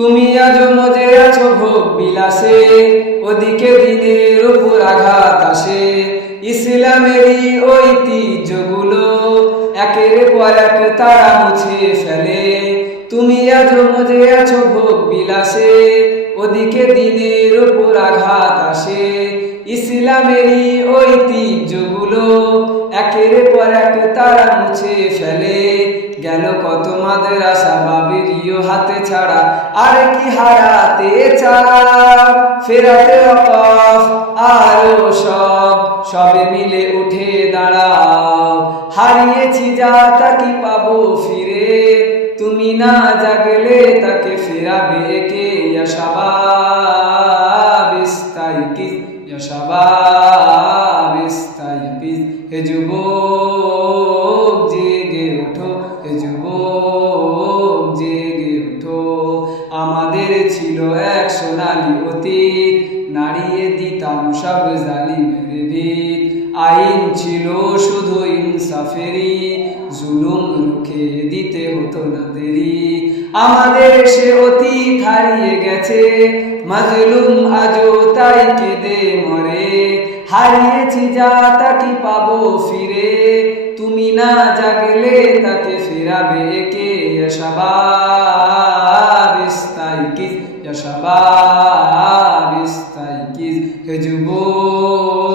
তুমি আজ মজে আছো ভোগ বিলাসে, ওদিকে দিনের উপর আঘাত আসে। ইসলামেরই ঐতিহ্যগুলো একের পর এক তারা মুছে ফেলে। তুমি আজ মজে আছো ভোগ বিলাসে, ওদিকে দিনের উপর আঘাত আসে। ইসলামেরই ঐতিহ্যগুলো একের পর এক তারা মুছে ফেলে। গেল কত মাদ্রাসা বাবিরিও হাতে ছাড়া, আর কি হারাতে চাও? ফেরাতে ওয়াকফ আরো সবে মিলে উঠে দাঁড়াও। হারিয়েছি যা তা কি পাবো ফিরে, তুমি না জাগলে তাকে ফেরাবে কে? ইয়া শাবাব ইস্তাইকিজ, ইয়া শাবাব ইস্তাইকিজ। হে যুবক জেগে ওঠো, হে যুবক জেগে ওঠো। আমাদের ছিল এক সোনালী অতীত, নাড়িয়ে দিতাম সব জালিমের ভিত। আইন ছিল শুধু ইনসাফেরই, জুলুম রুখে দিতে হতো না দেরি। আমাদের সে অতীত হারিয়ে গেছে, মাজলুম আজও তাই কেঁদে মরে। হারিয়েছি যা তা কি পাবো ফিরে, তুমি না জাগলে তাকে ফেরাবে কে? ইয়া শাবাব ইস্তাইকিজ, ইয়া শাবাব ইস্তাইকিজ। হে যুবক